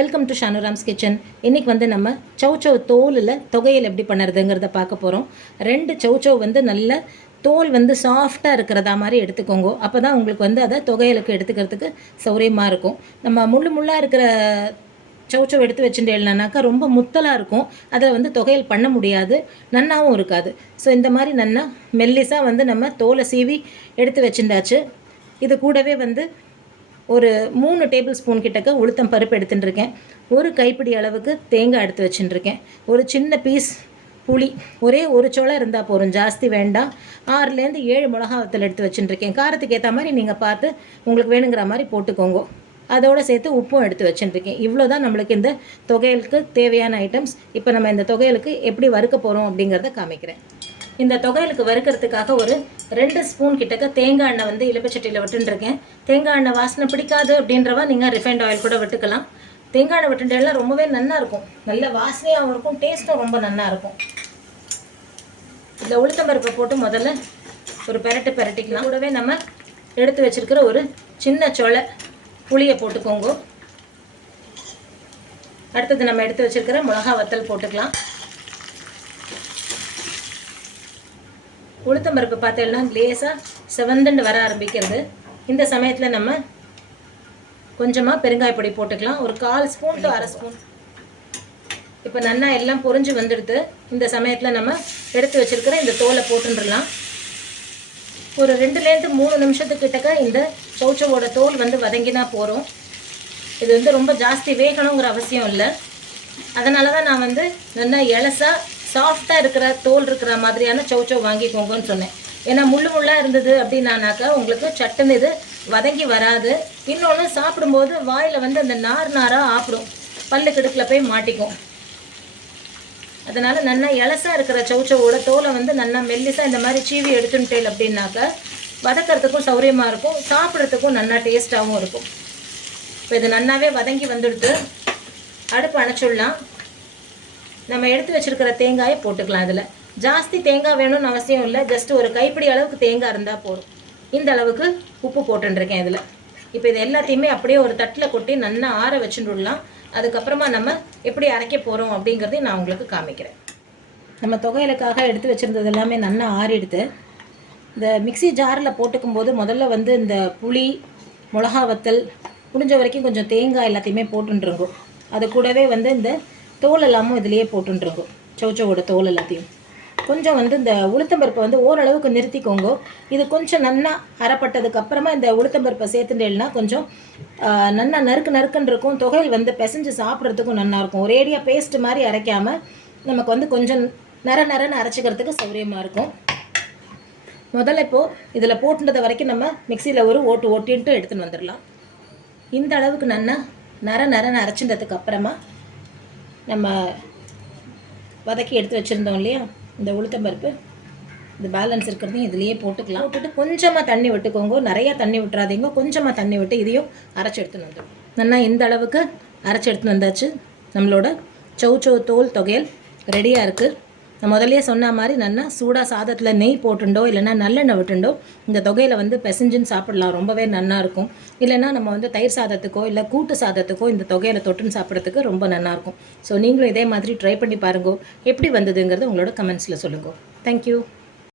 Welcome to ஷானுராம்ஸ் kitchen. இன்றைக்கி வந்து நம்ம சௌச்சௌ தோலில் தொகையில் எப்படி பண்ணுறதுங்கிறத பார்க்க போகிறோம். 2 சௌச்சௌ வந்து நல்ல தோல் வந்து சாஃப்டாக இருக்கிறதா மாதிரி எடுத்துக்கோங்க. அப்போ தான் உங்களுக்கு வந்து அதை தொகையலுக்கு எடுத்துக்கிறதுக்கு சௌரியமாக இருக்கும். நம்ம முள்ளாக இருக்கிற சௌச்சௌ எடுத்து வச்சுட்டேன்னாக்கா ரொம்ப முத்தலாக இருக்கும். அதில் வந்து தொகையல் பண்ண முடியாது, நன்னாவும் இருக்காது. ஸோ இந்த மாதிரி நன்னா மெல்லிஸாக வந்து நம்ம தோலை சீவி எடுத்து வச்சுட்டாச்சு. இது கூடவே வந்து ஒரு 3 டேபிள் ஸ்பூன் கிட்டக்க உளுத்தம் பருப்பு எடுத்துட்டுருக்கேன். ஒரு கைப்பிடி அளவுக்கு தேங்காய் எடுத்து வச்சுட்டுருக்கேன். ஒரு சின்ன பீஸ் புளி, ஒரே ஒரு சோளம் இருந்தால் போதும், ஜாஸ்தி வேண்டாம். 6லேருந்து 7 மிளகா வத்தல் எடுத்து வச்சுட்டுருக்கேன். காரத்துக்கு ஏற்ற மாதிரி நீங்கள் பார்த்து உங்களுக்கு வேணுங்கிற மாதிரி போட்டுக்கோங்க. அதோடு சேர்த்து உப்பும் எடுத்து வச்சுட்டுருக்கேன். இவ்வளோ தான் நம்மளுக்கு இந்த தொகையலுக்கு தேவையான ஐட்டம்ஸ். இப்போ நம்ம இந்த தொகையலுக்கு எப்படி வறுக்க போகிறோம் அப்படிங்கிறத காமிக்கிறேன். இந்த தொகையலுக்கு வறுக்கிறதுக்காக ஒரு 2 ஸ்பூன் கிட்டக்க தேங்காய் எண்ணெய் வந்து இலுப்பச்சட்டியில் விட்டுருக்கேன். தேங்காய் எண்ணெய் வாசனை பிடிக்காது அப்படின்றவா நீங்கள் ரிஃபைண்ட் ஆயில் கூட விட்டுக்கலாம். தேங்காய் எண்ணெய் விட்டுட்டேலாம் ரொம்பவே நல்லா இருக்கும், நல்ல வாசனையாகவும் இருக்கும், டேஸ்ட்டும் ரொம்ப நல்லா இருக்கும். இந்த உளுத்தம்பருப்பை போட்டு முதல்ல ஒரு பெரட்டிக்கலாம். கூடவே நம்ம எடுத்து வச்சுருக்கிற ஒரு சின்ன சொலை புளியை போட்டுக்கோங்க. அடுத்தது நம்ம எடுத்து வச்சுருக்கிற மிளகா வத்தல் போட்டுக்கலாம். உளுத்தம்பருப்பு பார்த்தீங்கன்னா லேசாக செவந்துண்டு வர ஆரம்பிக்கிறது. இந்த சமயத்தில் நம்ம கொஞ்சமாக பெருங்காயப்பொடி போட்டுக்கலாம். ஒரு 1/4 ஸ்பூன் டு 1/2 ஸ்பூன். இப்போ நல்லா எல்லாம் பொரிஞ்சு வந்துடுது. இந்த சமயத்தில் நம்ம எடுத்து வச்சுருக்கிற இந்த தோலை போட்டுடலாம். ஒரு 2லேருந்து 3 நிமிஷத்துக்கிட்டக்க இந்த சௌச்சவோட தோல் வந்து வதங்கினா போகிறோம். இது வந்து ரொம்ப ஜாஸ்தி வேகணுங்கிற அவசியம் இல்லை. அதனால தான் நான் வந்து நல்லா இலசாக சாஃப்டாக இருக்கிற தோல் இருக்கிற மாதிரியான சௌச்சௌ வாங்கிக்கோங்கன்னு சொன்னேன். ஏன்னா முள்ளாக இருந்தது அப்படின்னாக்கா உங்களுக்கு சட்டுன்னு இது வதங்கி வராது. இன்னொன்று சாப்பிடும்போது வாயில் வந்து அந்த நாராக ஆப்பிடும், பல்லு கிடுக்கில் போய் மாட்டிக்கும். அதனால் நல்லா இலசாக இருக்கிற சௌச்சவோட தோலை வந்து நல்லா மெல்லிசாக இந்த மாதிரி சீவி எடுத்துட்டேன் அப்படின்னாக்கா வதக்கிறதுக்கும் சௌரியமாக இருக்கும், சாப்பிட்றதுக்கும் நல்லா டேஸ்ட்டாகவும் இருக்கும். இப்போ இது நல்லாவே வதங்கி வந்துடுது. அடுப்பு அணைச்சிடலாம். நம்ம எடுத்து வச்சுருக்கிற தேங்காயை போட்டுக்கலாம். இதில் ஜாஸ்தி தேங்காய் வேணும்னு அவசியம் இல்லை, ஜஸ்ட் ஒரு கைப்பிடி அளவுக்கு தேங்காய் இருந்தால் போதும். இந்த அளவுக்கு உப்பு போட்டுருக்கேன் இதில். இப்போ இது எல்லாத்தையுமே அப்படியே ஒரு தட்டில் கொட்டி நல்லா ஆற வச்சுட்டுடலாம். அதுக்கப்புறமா நம்ம எப்படி அரைக்க போகிறோம் அப்படிங்கிறதையும் நான் உங்களுக்கு காமிக்கிறேன். நம்ம தொகையலுக்காக எடுத்து வச்சுருந்தது எல்லாமே நல்லா ஆறிடுது. இந்த மிக்சி ஜாரில் போட்டுக்கும் போது முதல்ல வந்து இந்த புளி, மிளகா வத்தல், முடிஞ்ச வரைக்கும் கொஞ்சம் தேங்காய் எல்லாத்தையுமே போட்டுருங்கோ. அது கூடவே வந்து இந்த தோல் எல்லாமும் இதிலேயே போட்டுருக்கும், சௌச்சவோட தோல் எல்லாத்தையும். கொஞ்சம் வந்து இந்த உளுத்தம்பருப்பை வந்து ஓரளவுக்கு நிறுத்திக்கோங்க. இது கொஞ்சம் நல்லா அரைப்பட்டதுக்கப்புறமா இந்த உளுத்தம்பருப்பை சேர்த்துட்டேன்னா கொஞ்சம் நல்லா நறுக்குன்னு இருக்கும். தொகையில் வந்து பிசைஞ்சு சாப்பிட்றதுக்கும் நல்லாயிருக்கும். ஒரேடியாக பேஸ்ட் மாதிரி அரைக்காமல் நமக்கு வந்து கொஞ்சம் நரன்னு அரைச்சிக்கிறதுக்கு சௌரியமாக இருக்கும். முதல்ல இப்போது இதில் போட்டுனது வரைக்கும் நம்ம மிக்சியில் ஒரு ஓட்டின்ட்டு எடுத்துன்னு வந்துடலாம். இந்த அளவுக்கு நல்லா நரன்னு அரைச்சின்றதுக்கு அப்புறமா நம்ம வதக்கி எடுத்து வச்சுருந்தோம் இல்லையா இந்த உளுத்தம்பருப்பு, இந்த பேலன்ஸ் இருக்கிறதையும் இதுலேயே போட்டுக்கலாம். போட்டுட்டு கொஞ்சமாக தண்ணி விட்டுக்கோங்க, நிறையா தண்ணி விட்டுறாதீங்க, கொஞ்சமாக தண்ணி விட்டு இதையும் அரைச்சி எடுத்துன்னு வந்துடும். நல்லா இந்த அளவுக்கு அரைச்சி எடுத்துன்னு வந்தாச்சு. நம்மளோட சௌச்சௌ தோல் தொகையல் ரெடியாக இருக்குது. நான் முதலே சொன்ன மாதிரி நல்லா சூடாக சாதத்தில் நெய் போட்டுண்டோ இல்லைன்னா நல்லெண்ணெய் விட்டுண்டோ இந்த தொகையில் வந்து பிசைஞ்சுன்னு சாப்பிடலாம், ரொம்பவே நல்லாயிருக்கும். இல்லைன்னா நம்ம வந்து தயிர் சாதத்துக்கோ இல்லை கூட்டு சாதத்துக்கோ இந்த தொகையில் தொட்டுன்னு சாப்பிட்றதுக்கு ரொம்ப நல்லாயிருக்கும். ஸோ நீங்களும் இதே மாதிரி ட்ரை பண்ணி பாருங்க. எப்படி வந்ததுங்கிறது உங்களோட கமெண்ட்ஸில் சொல்லுங்கள். தேங்க்யூ.